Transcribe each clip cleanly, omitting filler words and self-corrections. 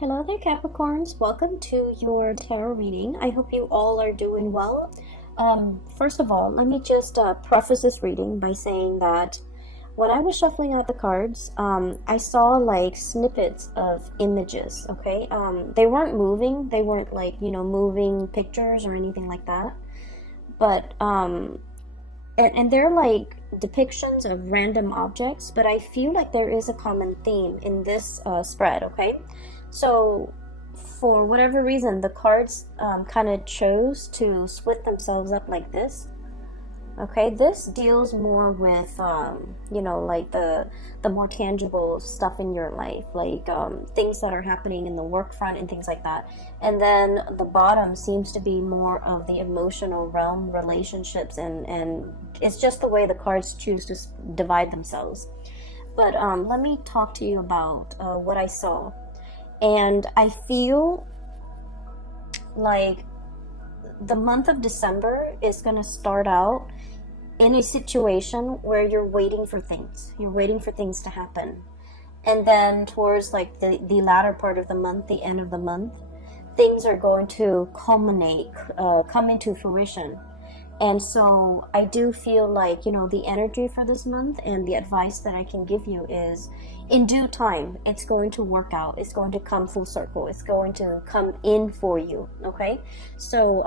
Hello there, Capricorns. Welcome to your tarot reading. I hope you all are doing well. First of all, let me just preface this reading by saying that when I was shuffling out the cards, I saw like snippets of images, okay? They weren't moving. They weren't like, moving pictures or anything like that. But, and they're like depictions of random objects, but I feel like there is a common theme in this spread, okay? So for whatever reason, the cards kind of chose to split themselves up like this. Okay, this deals more with, like the more tangible stuff in your life, like things that are happening in the work front and things like that. And then the bottom seems to be more of the emotional realm, relationships, and it's just the way the cards choose to divide themselves. But let me talk to you about what I saw. And I feel like the month of December is going to start out in a situation where you're waiting for things. You're waiting for things to happen. And then towards like the latter part of the month, the end of the month, things are going to culminate, come into fruition. And so I do feel like, the energy for this month and the advice that I can give you is in due time, it's going to work out. It's going to come full circle. It's going to come in for you. Okay. So,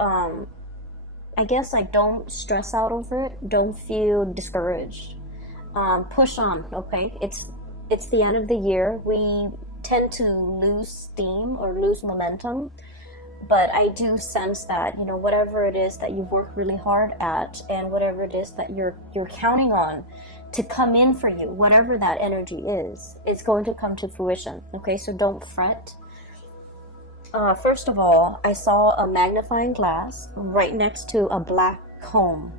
I guess like don't stress out over it. Don't feel discouraged. Push on. Okay. It's the end of the year. We tend to lose steam or lose momentum. But I do sense that, whatever it is that you've worked really hard at and whatever it is that you're counting on to come in for you, whatever that energy is, it's going to come to fruition. Okay, so don't fret. First of all, I saw a magnifying glass right next to a black comb.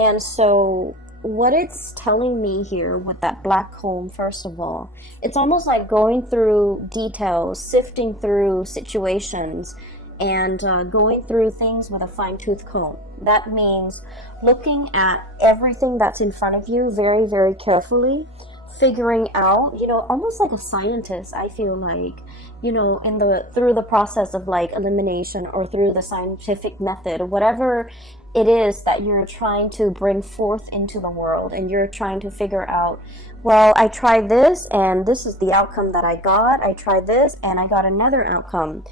And so what it's telling me here with that black comb, first of all, it's almost like going through details, sifting through situations, and going through things with a fine-tooth comb. That means looking at everything that's in front of you very, very carefully, figuring out, almost like a scientist, I feel like, through the process of like elimination or through the scientific method, whatever it is that you're trying to bring forth into the world, and you're trying to figure out, well, I tried this and this is the outcome that I got. I tried this and I got another outcome.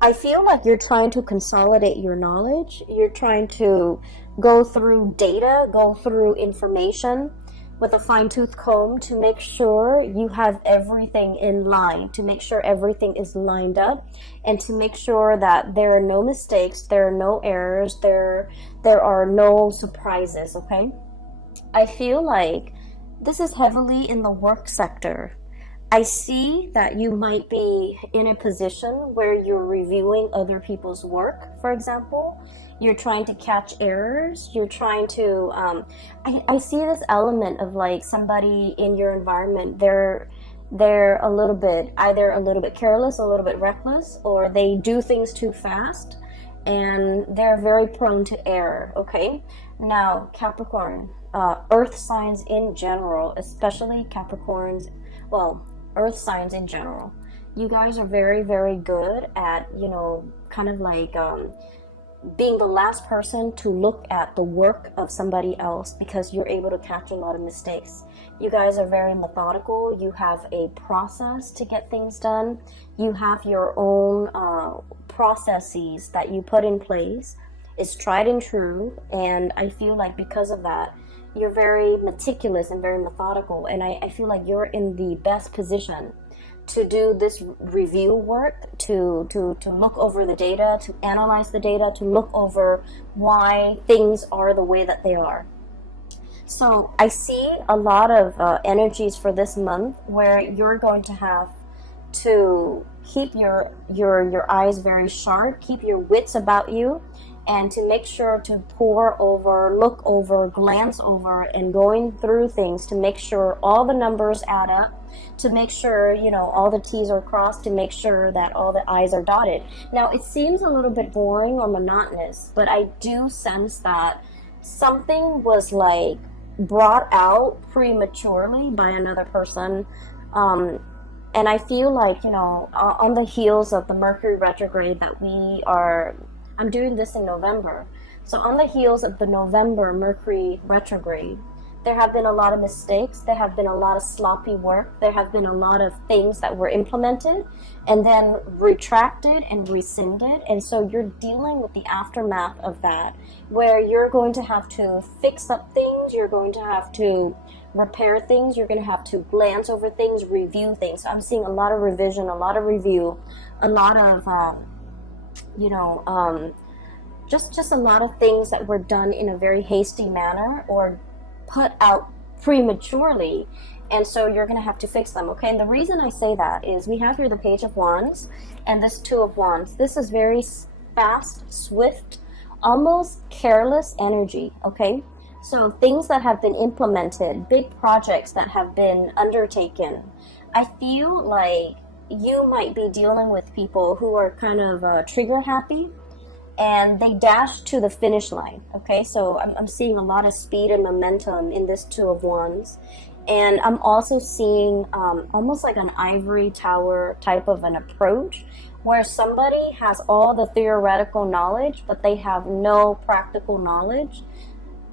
I feel like you're trying to consolidate your knowledge. You're trying to go through data, go through information with a fine-tooth comb to make sure you have everything in line, to make sure everything is lined up, and to make sure that there are no mistakes, there are no errors, there are no surprises, okay? I feel like this is heavily in the work sector. I see that you might be in a position where you're reviewing other people's work, for example. You're trying to catch errors. You're trying to, I see this element of like somebody in your environment, they're a little bit, either a little bit careless, a little bit reckless, or they do things too fast, and they're very prone to error, okay? Now, Capricorn, earth signs in general, especially Capricorns, well, earth signs in general, you guys are very, very good at, kind of like being the last person to look at the work of somebody else, because you're able to catch a lot of mistakes. You guys are very methodical. You have a process to get things done. You have your own processes that you put in place. It's tried and true, and I feel like because of that, you're very meticulous and very methodical, and I feel like you're in the best position to do this review work, to look over the data, to analyze the data, to look over why things are the way that they are. So I see a lot of energies for this month where you're going to have to keep your eyes very sharp, keep your wits about you, and to make sure to pore over, look over, glance over, and going through things to make sure all the numbers add up, to make sure, all the T's are crossed, to make sure that all the I's are dotted. Now, it seems a little bit boring or monotonous, but I do sense that something was like brought out prematurely by another person, And I feel like, on the heels of the Mercury retrograde I'm doing this in November. So on the heels of the November Mercury retrograde, there have been a lot of mistakes. There have been a lot of sloppy work. There have been a lot of things that were implemented and then retracted and rescinded. And so you're dealing with the aftermath of that, where you're going to have to fix up things. You're going to have to repair things. You're going to have to glance over things, review things. So I'm seeing a lot of revision, a lot of review, a lot of, just a lot of things that were done in a very hasty manner or put out prematurely, and so you're going to have to fix them. Okay, and the reason I say that is we have here the Page of Wands and this Two of Wands. This is very fast, swift, almost careless energy. Okay, so things that have been implemented, big projects that have been undertaken. I feel like you might be dealing with people who are kind of trigger happy, and they dash to the finish line. Okay, so I'm seeing a lot of speed and momentum in this Two of Wands. And I'm also seeing almost like an ivory tower type of an approach, where somebody has all the theoretical knowledge, but they have no practical knowledge.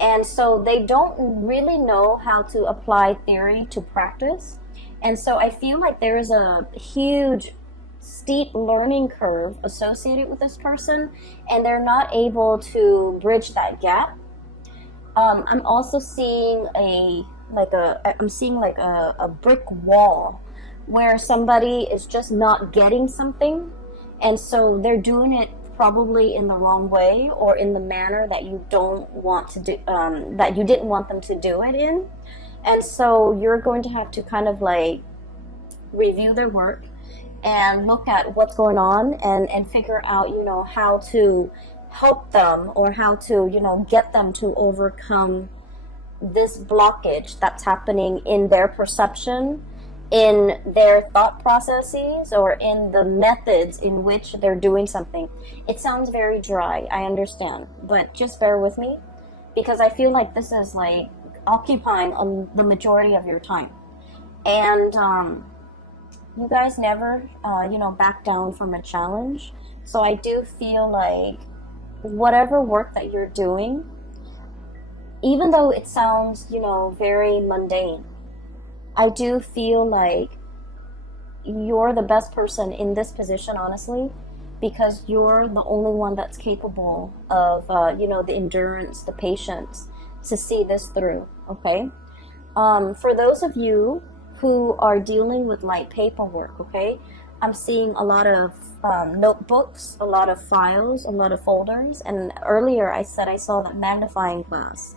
And so they don't really know how to apply theory to practice. And so I feel like there is a huge steep learning curve associated with this person, and they're not able to bridge that gap. I'm also seeing a brick wall where somebody is just not getting something, and so they're doing it probably in the wrong way or in the manner that you don't want to do, that you didn't want them to do it in. And so you're going to have to kind of like review their work and look at what's going on and figure out, how to help them or how to, get them to overcome this blockage that's happening in their perception, in their thought processes, or in the methods in which they're doing something. It sounds very dry, I understand, but just bear with me, because I feel like this is like occupying the majority of your time. And you guys never, back down from a challenge. So I do feel like whatever work that you're doing, even though it sounds, very mundane, I do feel like you're the best person in this position, honestly, because you're the only one that's capable of, the endurance, the patience to see this through, okay? For those of you who are dealing with light paperwork, okay, I'm seeing a lot of notebooks, a lot of files, a lot of folders, and earlier I said I saw that magnifying glass.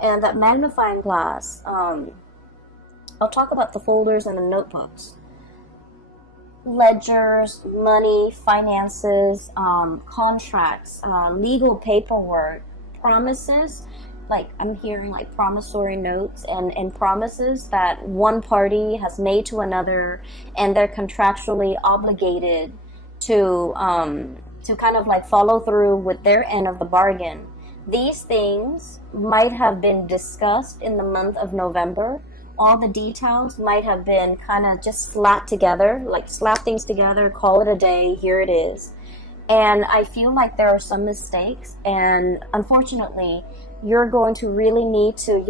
And that magnifying glass, I'll talk about the folders and the notebooks. Ledgers, money, finances, contracts, legal paperwork, promises. Like I'm hearing like promissory notes and promises that one party has made to another, and they're contractually obligated to kind of like follow through with their end of the bargain. These things might have been discussed in the month of November. All the details might have been kind of just slapped together, like slap things together, call it a day, here it is. And I feel like there are some mistakes, and unfortunately, you're going to really need to,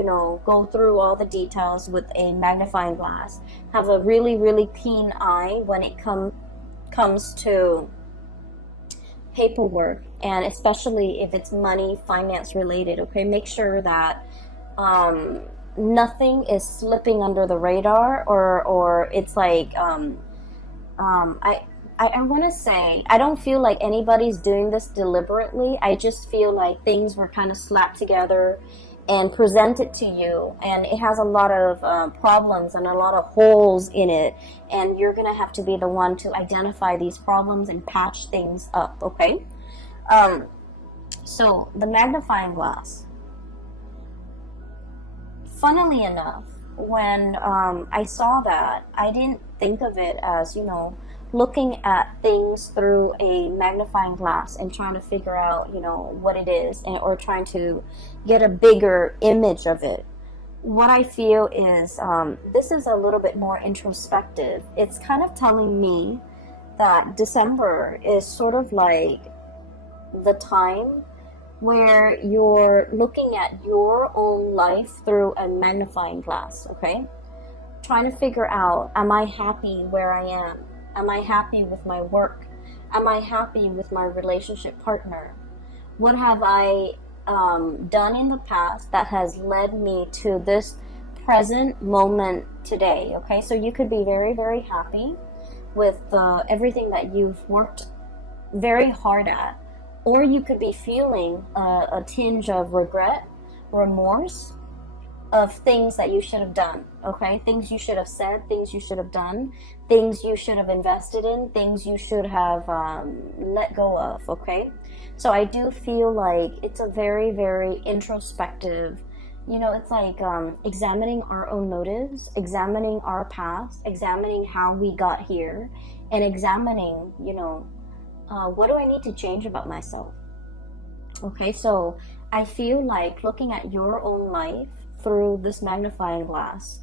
go through all the details with a magnifying glass. Have a really, really keen eye when it comes to paperwork, and especially if it's money, finance related, okay? Make sure that nothing is slipping under the radar, or it's like, I want to say, I don't feel like anybody's doing this deliberately. I just feel like things were kind of slapped together and presented to you, and it has a lot of problems and a lot of holes in it, and you're going to have to be the one to identify these problems and patch things up, okay? So, the magnifying glass. Funnily enough, when I saw that, I didn't think of it as, looking at things through a magnifying glass and trying to figure out, what it is, or trying to get a bigger image of it. what I feel is this is a little bit more introspective. It's kind of telling me that December is sort of like the time where you're looking at your own life through a magnifying glass, okay? Trying to figure out, am I happy where I am? Am I happy with my work? Am I happy with my relationship partner? What have I done in the past that has led me to this present moment today? Okay, so you could be very, very happy with everything that you've worked very hard at, or you could be feeling a tinge of regret, remorse of things that you should have done, okay? Things you should have said, things you should have done, things you should have invested in, things you should have let go of, okay? So I do feel like it's a very, very introspective, you know, it's like examining our own motives, examining our past, examining how we got here, and examining, you know, what do I need to change about myself? Okay, so I feel like looking at your own life through this magnifying glass,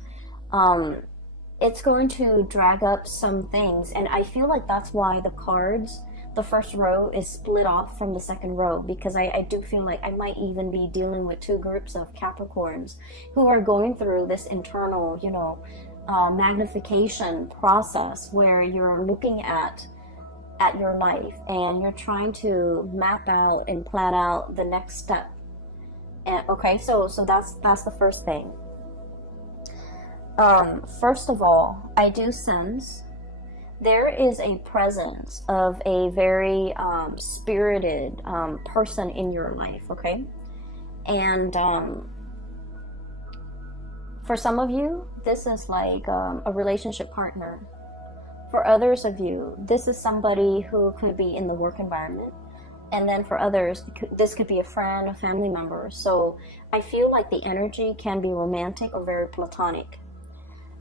it's going to drag up some things, and I feel like that's why the cards, the first row is split off from the second row, because I do feel like I might even be dealing with two groups of Capricorns who are going through this internal, you know, magnification process where you're looking at your life and you're trying to map out and plan out the next step. And okay, so that's the first thing. First of all, I do sense there is a presence of a very spirited person in your life, okay? And for some of you, this is like a relationship partner. For others of you, this is somebody who could be in the work environment. And then for others, this could be a friend, a family member. So I feel like the energy can be romantic or very platonic.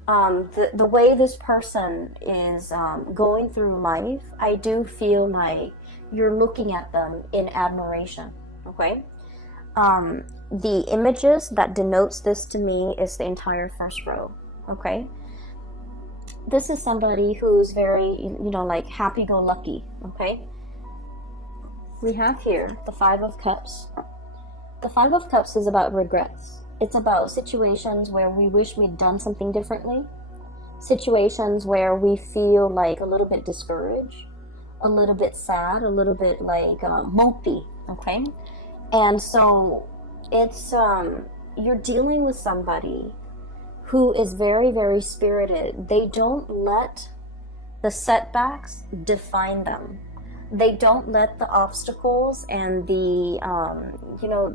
The way this person is going through life, I do feel like you're looking at them in admiration, okay? The images that denotes this to me is the entire first row, okay? This is somebody who's very, you know, like happy-go-lucky, okay? We have here the Five of Cups. The Five of Cups is about regrets. It's about situations where we wish we'd done something differently. Situations where we feel like a little bit discouraged, a little bit sad, a little bit like mopey, okay? And so it's, you're dealing with somebody who is very, very spirited. They don't let the setbacks define them. They don't let the obstacles and the, you know,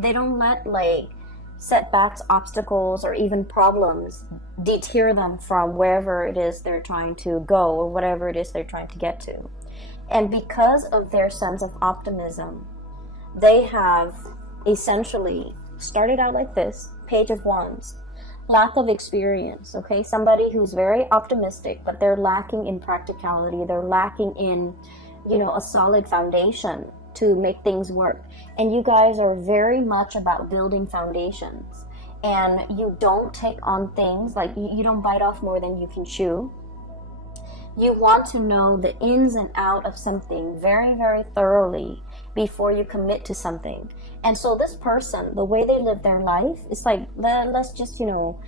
they don't let like setbacks, obstacles, or even problems deter them from wherever it is they're trying to go or whatever it is they're trying to get to. And because of their sense of optimism, they have essentially started out like this, Page of Wands. Lack of experience, okay? Somebody who's very optimistic, but they're lacking in practicality. They're lacking in, you know, a solid foundation to make things work. And you guys are very much about building foundations. And you don't take on things, like you don't bite off more than you can chew. You want to know the ins and out of something very, very thoroughly before you commit to something. And so this person, the way they live their life, it's like, let's just, you know,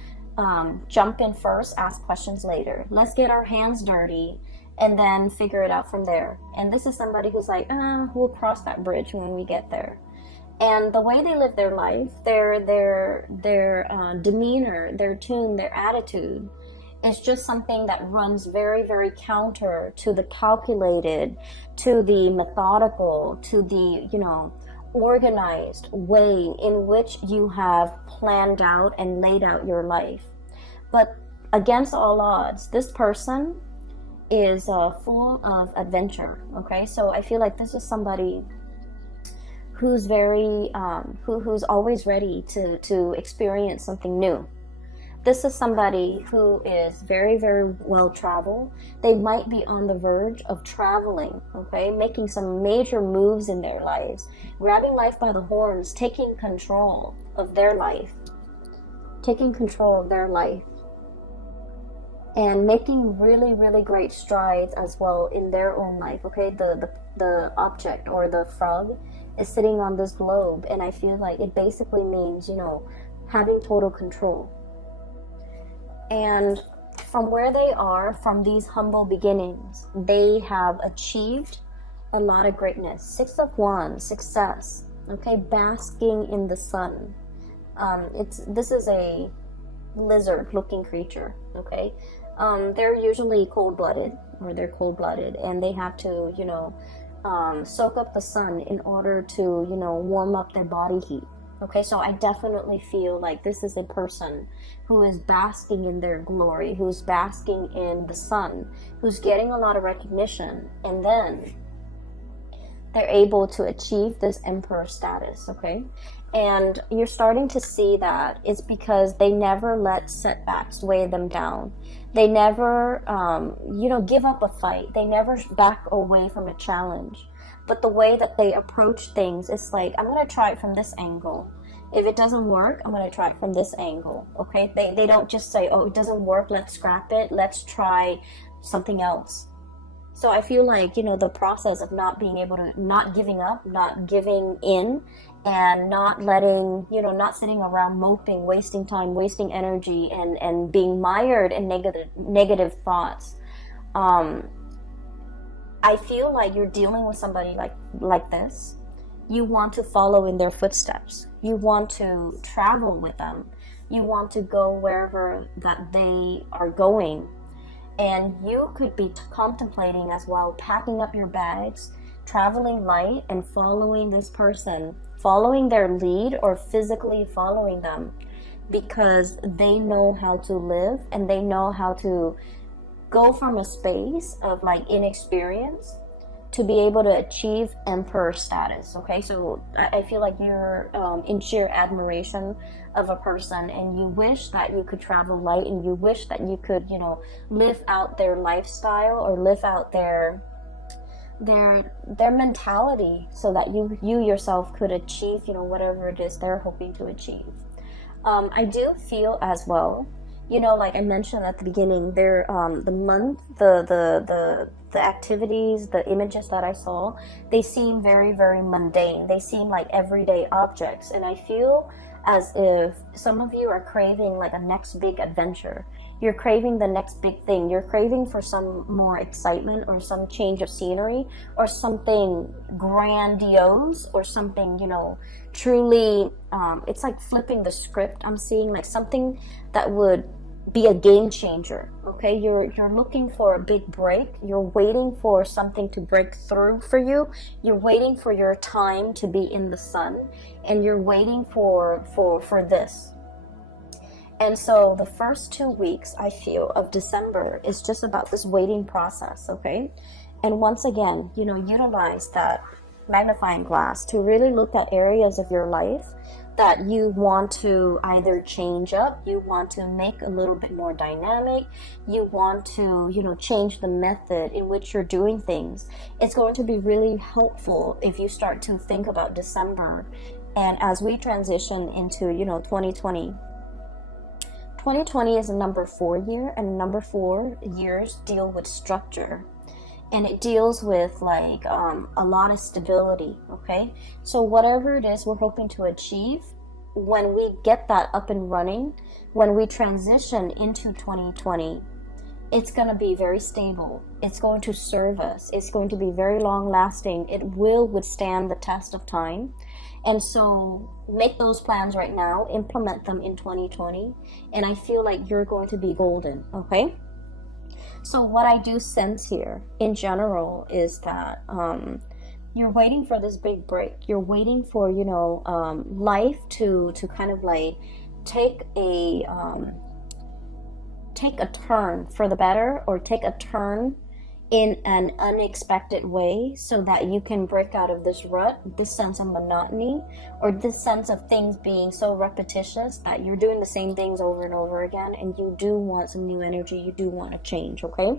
jump in first, ask questions later. Let's get our hands dirty and then figure it out from there. And this is somebody who's like, we'll cross that bridge when we get there. And the way they live their life, their demeanor, their tune, their attitude, is just something that runs very, very counter to the calculated, to the methodical, to the, you know, organized way in which you have planned out and laid out your life. But against all odds, this person is full of adventure, okay? So I feel like this is somebody who's very, who's always ready to experience something new. This is somebody who is very, very well traveled. They might be on the verge of traveling, okay? Making some major moves in their lives, grabbing life by the horns, taking control of their life. taking control of their life and making really, really great strides as well in their own life. Okay, the object or the frog is sitting on this globe, and I feel like it basically means, you know, having total control. And from where they are, from these humble beginnings, they have achieved a lot of greatness. 6 of Wands, success. Okay, basking in the sun. This is a lizard-looking creature. Okay, they're usually cold-blooded, and they have to, you know, soak up the sun in order to, you know, warm up their body heat. Okay, so I definitely feel like this is a person who is basking in their glory, who's basking in the sun, who's getting a lot of recognition, and then they're able to achieve this emperor status. Okay, and you're starting to see that it's because they never let setbacks weigh them down. They never, you know, give up a fight. They never back away from a challenge. But the way that they approach things is like, I'm going to try it from this angle. If it doesn't work, I'm going to try it from this angle. Okay? They don't just say, oh, it doesn't work, let's scrap it. Let's try something else. So I feel like, you know, the process of not being able to, not giving up, not giving in, and not letting, you know, not sitting around moping, wasting time, wasting energy, and being mired in negative thoughts. I feel like you're dealing with somebody like this. You want to follow in their footsteps. You want to travel with them. You want to go wherever that they are going. And you could be contemplating as well, packing up your bags, traveling light, and following this person, following their lead or physically following them, because they know how to live and they know how to go from a space of like inexperience to be able to achieve emperor status. Okay, so I feel like you're in sheer admiration of a person, and you wish that you could travel light, and you wish that you could, you know, live out their lifestyle or live out their mentality, so that you yourself could achieve, you know, whatever it is they're hoping to achieve. I do feel as well, you know, like I mentioned at the beginning, there the month, the activities, the images that I saw, they seem very, very mundane. They seem like everyday objects, and I feel as if some of you are craving like a next big adventure. You're craving the next big thing. You're craving for some more excitement or some change of scenery or something grandiose or something, you know, truly, it's like flipping the script. I'm seeing like something that would be a game changer. Okay, you're looking for a big break. You're waiting for something to break through for you. You're waiting for your time to be in the sun, and you're waiting for this. And so the first 2 weeks, I feel, of December is just about this waiting process. Okay, and once again, you know, utilize that magnifying glass to really look at areas of your life that you want to either change up, you want to make a little bit more dynamic, you want to, you know, change the method in which you're doing things. It's going to be really helpful if you start to think about December, and as we transition into, you know, 2020. 2020 is a number 4 year, and number 4 years deal with structure. And it deals with like a lot of stability. Okay, so whatever it is we're hoping to achieve, when we get that up and running, when we transition into 2020, it's going to be very stable. It's going to serve us. It's going to be very long lasting. It will withstand the test of time. And so make those plans right now, implement them in 2020, and I feel like you're going to be golden. Okay, so what I do sense here in general is that you're waiting for this big break. You're waiting for, you know, life to kind of like take a turn for the better, or take a turn in an unexpected way, so that you can break out of this rut, this sense of monotony, or this sense of things being so repetitious that you're doing the same things over and over again, and you do want some new energy, you do want to change. Okay,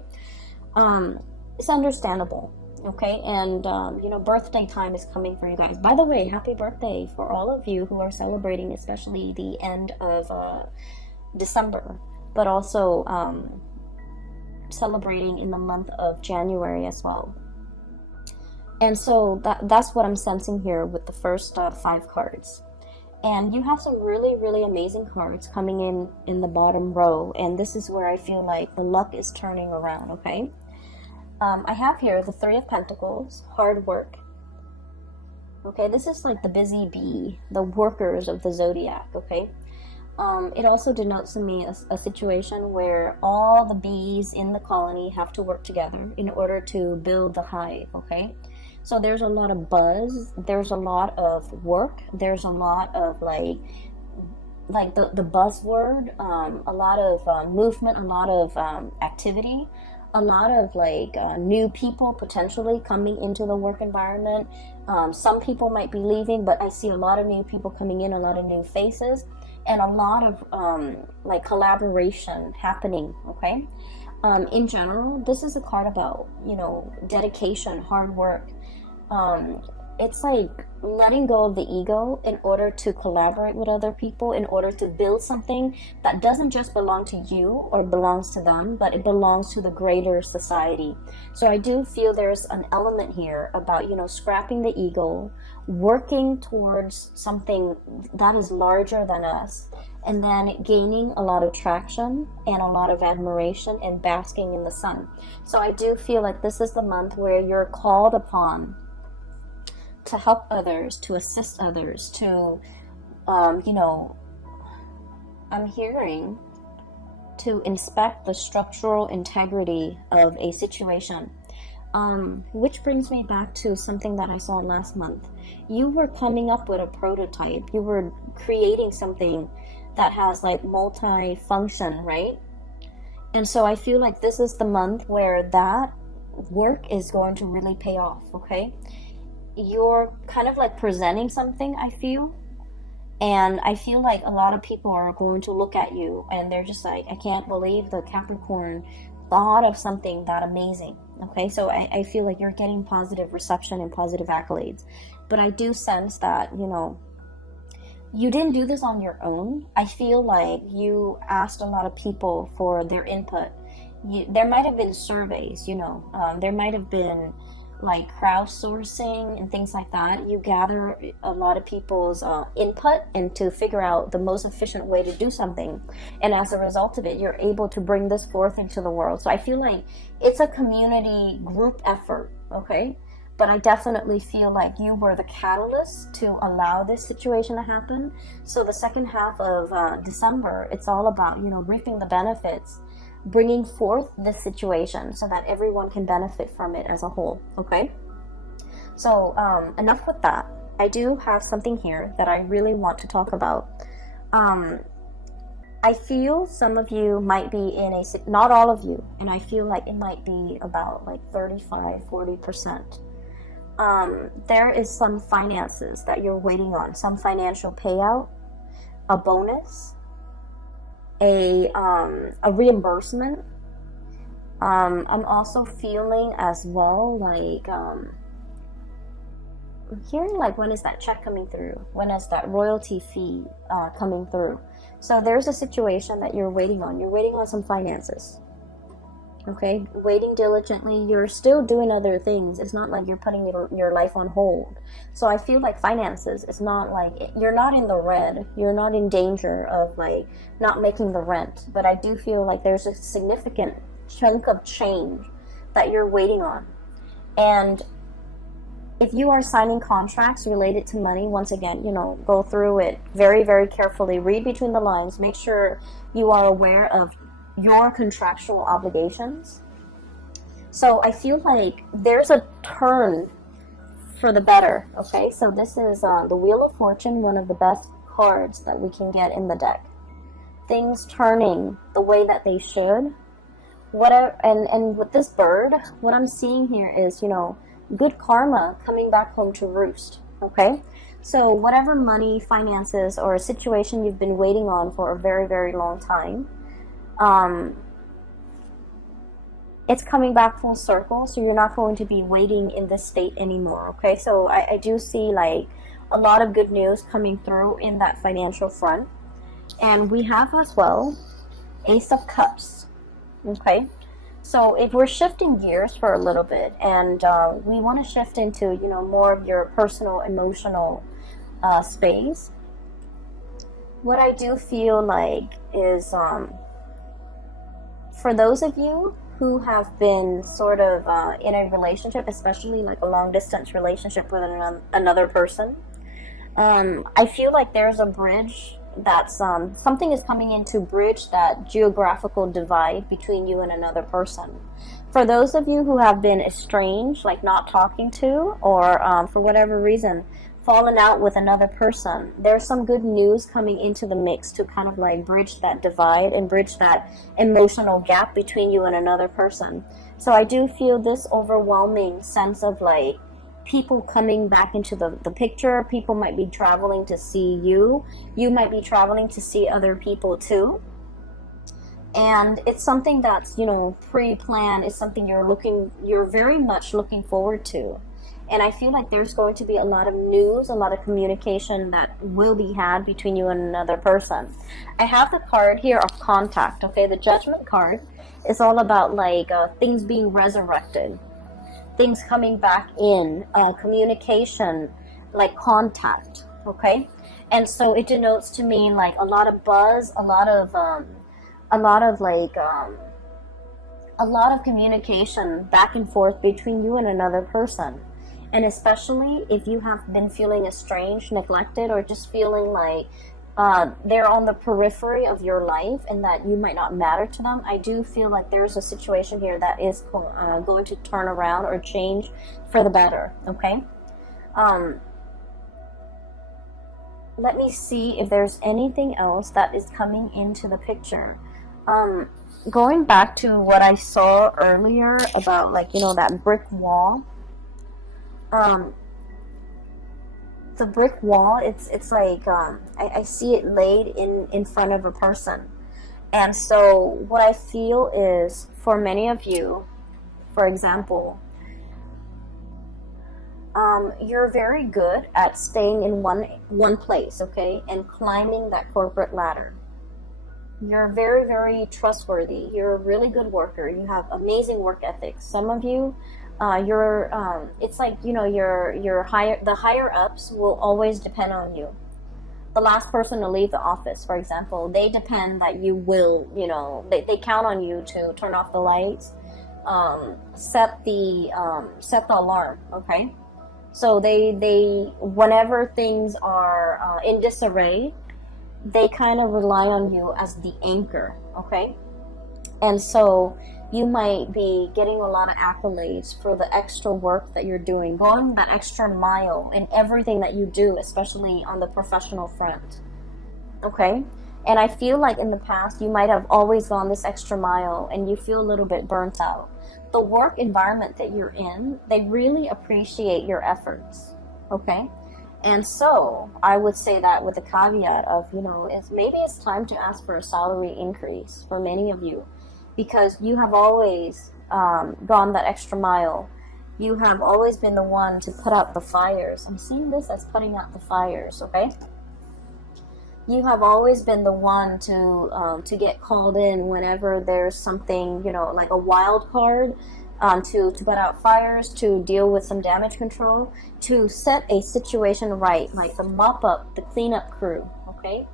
it's understandable. Okay, and you know, birthday time is coming for you guys. By the way, happy birthday for all of you who are celebrating, especially the end of December, but also celebrating in the month of January as well. And so that's what I'm sensing here with the first 5 cards. And you have some really, really amazing cards coming in the bottom row. And this is where I feel like the luck is turning around, okay? I have here the 3 of Pentacles, hard work. Okay, this is like the busy bee, the workers of the zodiac, okay? It also denotes to me a situation where all the bees in the colony have to work together in order to build the hive, okay? So there's a lot of buzz, there's a lot of work, there's a lot of like the buzzword, a lot of movement, a lot of activity, a lot of like new people potentially coming into the work environment. Some people might be leaving, but I see a lot of new people coming in, a lot of new faces, and a lot of like collaboration happening, okay? In general, this is a card about, you know, dedication, hard work. It's like letting go of the ego in order to collaborate with other people, in order to build something that doesn't just belong to you or belongs to them, but it belongs to the greater society. So I do feel there's an element here about, you know, scrapping the ego, working towards something that is larger than us, and then gaining a lot of traction and a lot of admiration and basking in the sun. So I do feel like this is the month where you're called upon to help others, to assist others, to, you know, I'm hearing to inspect the structural integrity of a situation. Which brings me back to something that I saw last month. You were coming up with a prototype. You were creating something that has like multi-function, right? And so I feel like this is the month where that work is going to really pay off, okay? You're kind of like presenting something, I feel. And I feel like a lot of people are going to look at you and they're just like, I can't believe the Capricorn thought of something that amazing. Okay, so I feel like you're getting positive reception and positive accolades. But I do sense that, you know, you didn't do this on your own. I feel like you asked a lot of people for their input. There might have been surveys, you know, there might have been like crowdsourcing and things like that. You gather a lot of people's input and to figure out the most efficient way to do something, and as a result of it, you're able to bring this forth into the world. So I feel like it's a community group effort, okay? But I definitely feel like you were the catalyst to allow this situation to happen. So the second half of December, it's all about, you know, reaping the benefits, bringing forth this situation so that everyone can benefit from it as a whole, okay? So enough with that. I do have something here that I really want to talk about. I feel some of you might be in a, not all of you, and I feel like it might be about like 35-40%. There is some finances that you're waiting on, some financial payout, a bonus, a reimbursement. I'm also feeling as well like I'm hearing like, when is that check coming through? When is that royalty fee coming through? So there's a situation that you're waiting on. You're waiting on some finances. Okay, waiting diligently. You're still doing other things. It's not like you're putting your life on hold. So I feel like finances, it's not like, you're not in the red. You're not in danger of like not making the rent. But I do feel like there's a significant chunk of change that you're waiting on. And if you are signing contracts related to money, once again, you know, go through it very, very carefully. Read between the lines. Make sure you are aware of your contractual obligations. So I feel like there's a turn for the better, okay? So this is the Wheel of Fortune, one of the best cards that we can get in the deck. Things turning the way that they should. Whatever, and with this bird, what I'm seeing here is, you know, good karma coming back home to roost, okay? So whatever money, finances, or a situation you've been waiting on for a very, very long time, it's coming back full circle, so you're not going to be waiting in this state anymore, okay? So I do see like a lot of good news coming through in that financial front. And we have as well Ace of Cups. Okay, so if we're shifting gears for a little bit, and we want to shift into, you know, more of your personal, emotional space, what I do feel like is for those of you who have been sort of in a relationship, especially like a long distance relationship with another person, I feel like there's a bridge that's something is coming in to bridge that geographical divide between you and another person. For those of you who have been estranged, like not talking to, or for whatever reason fallen out with another person, there's some good news coming into the mix to kind of like bridge that divide and bridge that emotional gap between you and another person. So I do feel this overwhelming sense of like people coming back into the picture. People might be traveling to see you. You might be traveling to see other people too. And it's something that's, you know, pre-planned. It's something you're very much looking forward to. And I feel like there's going to be a lot of news, a lot of communication that will be had between you and another person. I have the card here of contact, okay? The Judgment card is all about like things being resurrected, things coming back in, communication, like contact, okay? And so it denotes to me like a lot of buzz, a lot of communication back and forth between you and another person. And especially if you have been feeling estranged, neglected, or just feeling like they're on the periphery of your life and that you might not matter to them, I do feel like there's a situation here that is going to turn around or change for the better, okay? Let me see if there's anything else that is coming into the picture. Going back to what I saw earlier about, like, you know, that brick wall. The brick wall, it's like I see it laid in front of a person. And so what I feel is, for many of you, for example, you're very good at staying in one place, okay, and climbing that corporate ladder. You're very, very trustworthy. You're a really good worker. You have amazing work ethics. Some of you, it's like, you know, the higher ups will always depend on you. The last person to leave the office, for example, they depend that you will, you know, they count on you to turn off the lights, set the alarm, okay? So they whenever things are in disarray, they kind of rely on you as the anchor, okay? And so you might be getting a lot of accolades for the extra work that you're doing, going that extra mile in everything that you do, especially on the professional front, okay? And I feel like in the past, you might have always gone this extra mile and you feel a little bit burnt out. The work environment that you're in, they really appreciate your efforts, okay? And so I would say that with a caveat of, you know, maybe it's time to ask for a salary increase for many of you, because you have always gone that extra mile. You have always been the one to put out the fires. I'm seeing this as putting out the fires, okay? You have always been the one to get called in whenever there's something, you know, like a wild card, to put out fires, to deal with some damage control, to set a situation right, like the mop up, the cleanup crew, okay?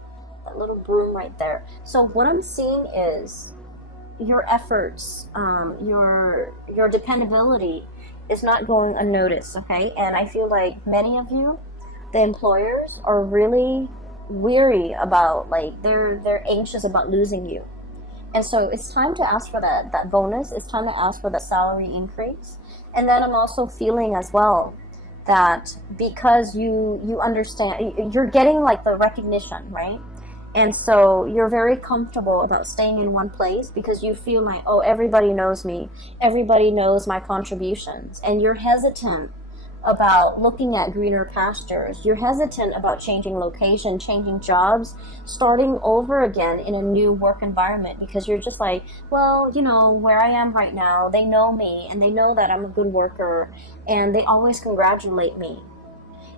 That little broom right there. So what I'm seeing is your efforts, your dependability is not going unnoticed, okay? And I feel like many of you, the employers, are really weary about, like, they're anxious about losing you. And so it's time to ask for that bonus. It's time to ask for that salary increase. And then I'm also feeling as well that because you understand, you're getting like the recognition, right? And so you're very comfortable about staying in one place because you feel like, oh, everybody knows me. Everybody knows my contributions. And you're hesitant about looking at greener pastures. You're hesitant about changing location, changing jobs, starting over again in a new work environment, because you're just like, well, you know, where I am right now, they know me and they know that I'm a good worker and they always congratulate me.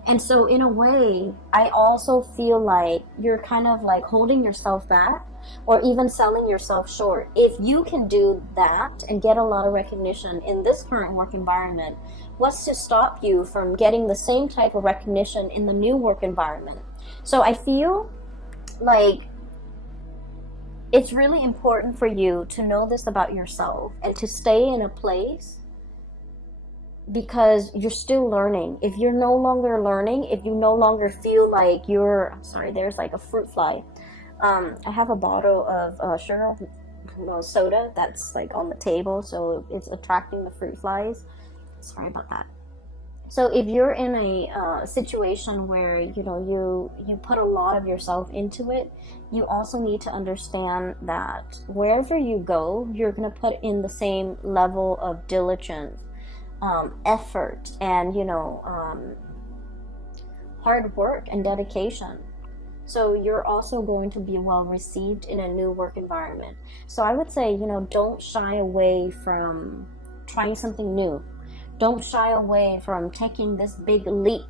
And so in a way, I also feel like you're kind of like holding yourself back or even selling yourself short. If you can do that and get a lot of recognition in this current work environment, what's to stop you from getting the same type of recognition in the new work environment? So I feel like it's really important for you to know this about yourself and to stay in a place, because you're still learning. If you're no longer learning, if you no longer feel like you're, I'm sorry, there's like a fruit fly. I have a bottle of sugar soda that's like on the table, so it's attracting the fruit flies. Sorry about that. So if you're in a situation where you put a lot of yourself into it, you also need to understand that wherever you go, you're going to put in the same level of diligence, effort, and hard work and dedication. So you're also going to be well received in a new work environment. So I would say, don't shy away from trying something new. Don't shy away from taking this big leap.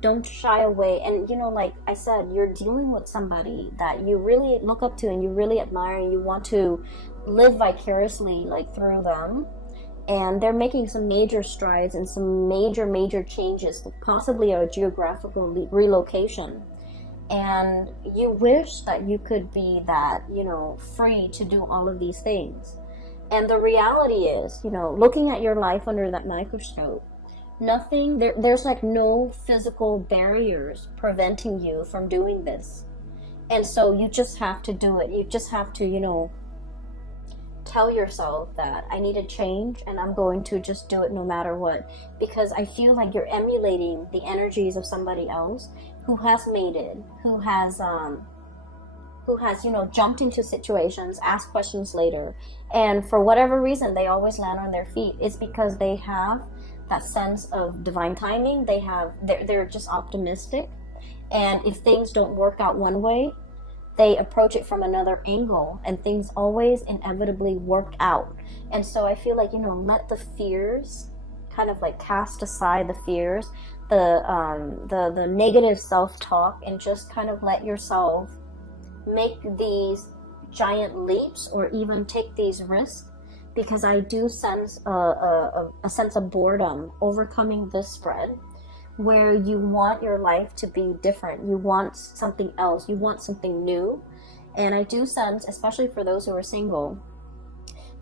Don't shy away. And like I said, you're dealing with somebody that you really look up to and you really admire, and you want to live vicariously like through them. And they're making some major strides and some major changes, possibly a geographical relocation. And you wish that you could be that, free to do all of these things. And the reality is, looking at your life under that microscope, there's like no physical barriers preventing you from doing this. And so you just have to do it. You just have to, tell yourself that I need to change and I'm going to just do it no matter what. Because I feel like you're emulating the energies of somebody else who has made it, who has jumped into situations, asked questions later, and for whatever reason they always land on their feet. It's because they have that sense of divine timing. They're just optimistic, and if things don't work out one way, they approach it from another angle, and things always inevitably work out. And so I feel like, let the fears kind of like cast aside the fears, the negative self-talk, and just kind of let yourself make these giant leaps or even take these risks, because I do sense a sense of boredom overcoming this spread, where you want your life to be different. You want something else. You want something new. And I do sense, especially for those who are single,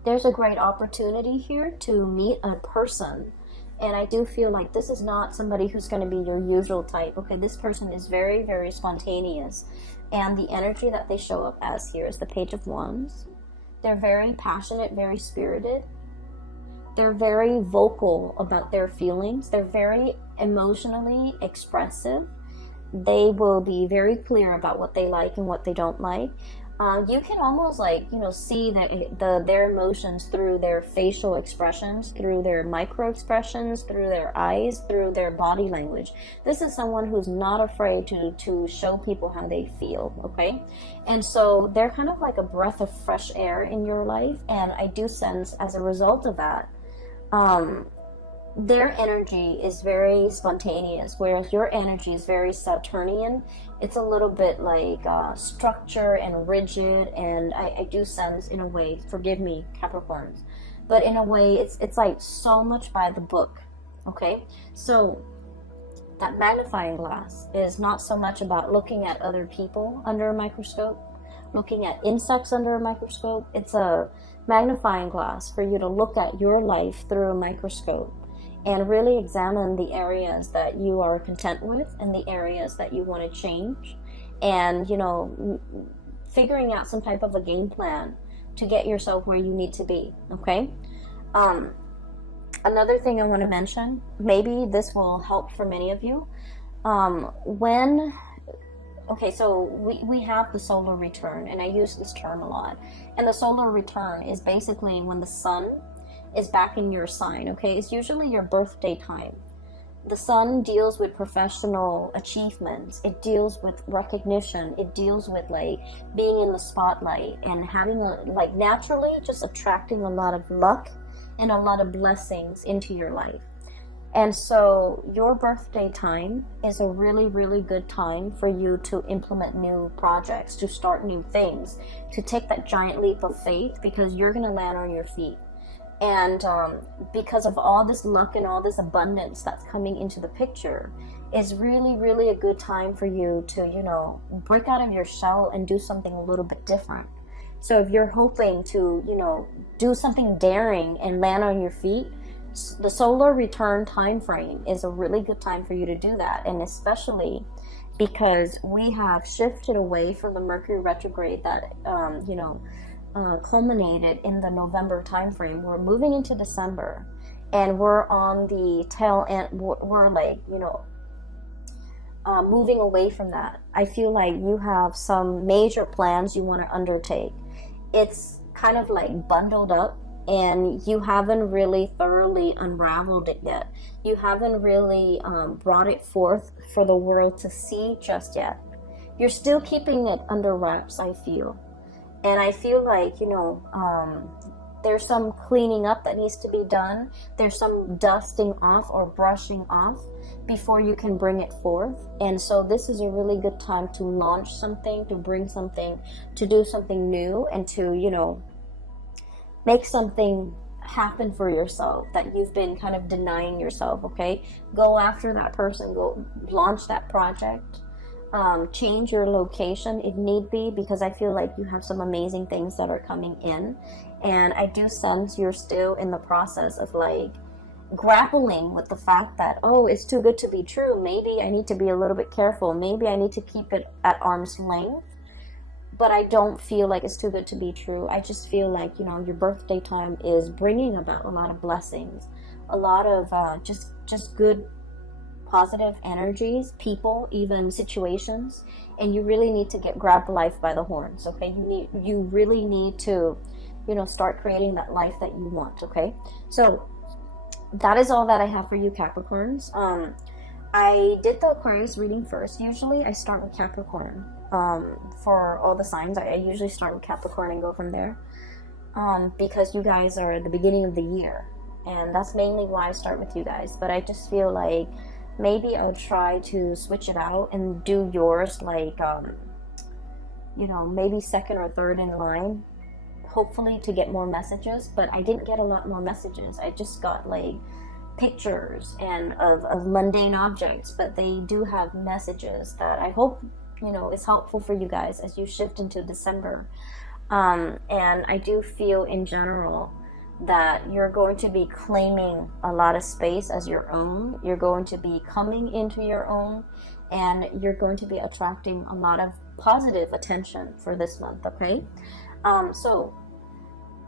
there's a great opportunity here to meet a person. And I do feel like this is not somebody who's going to be your usual type. Okay, this person is very, very spontaneous. And the energy that they show up as here is the Page of Wands. They're very passionate, very spirited. They're very vocal about their feelings. They're very emotionally expressive. They will be very clear about what they like and what they don't like. You can almost see their emotions through their facial expressions, through their micro expressions, through their eyes, through their body language. This is someone who's not afraid to show people how they feel, okay? And so they're kind of like a breath of fresh air in your life, and I do sense as a result of that, their energy is very spontaneous, whereas your energy is very Saturnian. It's a little bit like structure and rigid, and I do sense, in a way, forgive me, Capricorns, but in a way, it's like so much by the book, okay? So that magnifying glass is not so much about looking at other people under a microscope, looking at insects under a microscope. It's a magnifying glass for you to look at your life through a microscope and really examine the areas that you are content with and the areas that you want to change, and figuring out some type of a game plan to get yourself where you need to be, okay? Another thing I want to mention, maybe this will help for many of you, so we have the solar return, and I use this term a lot, and the solar return is basically when the sun is back in your sign, okay? It's usually your birthday time. The sun deals with professional achievements. It deals with recognition. It deals with like being in the spotlight and having naturally just attracting a lot of luck and a lot of blessings into your life. And so your birthday time is a really, really good time for you to implement new projects, to start new things, to take that giant leap of faith, because you're going to land on your feet. And because of all this luck and all this abundance that's coming into the picture, is really, really a good time for you to, you know, break out of your shell and do something a little bit different. So if you're hoping to, you know, do something daring and land on your feet, the solar return time frame is a really good time for you to do that. And especially because we have shifted away from the Mercury retrograde that, culminated in the November time frame. We're moving into December, and we're on the tail end. We're like, moving away from that. I feel like you have some major plans you want to undertake. It's kind of like bundled up, and you haven't really thoroughly unraveled it yet. You haven't really brought it forth for the world to see just yet. You're still keeping it under wraps, I feel. And I feel like, there's some cleaning up that needs to be done. There's some dusting off or brushing off before you can bring it forth. And so this is a really good time to launch something, to bring something, to do something new, and to, make something happen for yourself that you've been kind of denying yourself, okay? Go after that person, go launch that project. Change your location if need be, because I feel like you have some amazing things that are coming in, and I do sense you're still in the process of like grappling with the fact that, oh, it's too good to be true. Maybe I need to be a little bit careful. Maybe I need to keep it at arm's length. But I don't feel like it's too good to be true. I just feel like, your birthday time is bringing about a lot of blessings, a lot of just good, positive energies, people, even situations. And you really need to grab life by the horns, okay? You really need to, start creating that life that you want, okay? So that is all that I have for you, Capricorns. I did the Aquarius reading first. Usually I start with Capricorn. For all the signs, I usually start with Capricorn and go from there, because you guys are at the beginning of the year, and that's mainly why I start with you guys. But I just feel like maybe I'll try to switch it out and do yours like maybe second or third in line, hopefully to get more messages. But I didn't get a lot more messages. I just got like pictures and of mundane objects, but they do have messages that I hope is helpful for you guys as you shift into December. And I do feel in general that you're going to be claiming a lot of space as your own. You're going to be coming into your own, and you're going to be attracting a lot of positive attention for this month, okay? So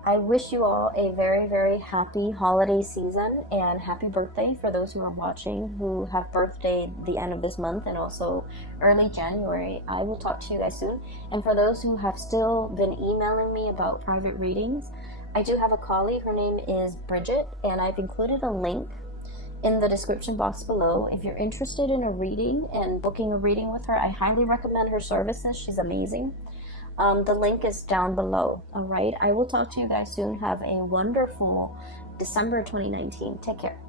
I wish you all a very, very happy holiday season, and happy birthday for those who are watching who have birthday the end of this month and also early January. I will talk to you guys soon. And for those who have still been emailing me about private readings, I do have a colleague. Her name is Bridget, and I've included a link in the description box below. If you're interested in a reading and booking a reading with her, I highly recommend her services. She's amazing. The link is down below. All right. I will talk to you guys soon. Have a wonderful December 2019. Take care.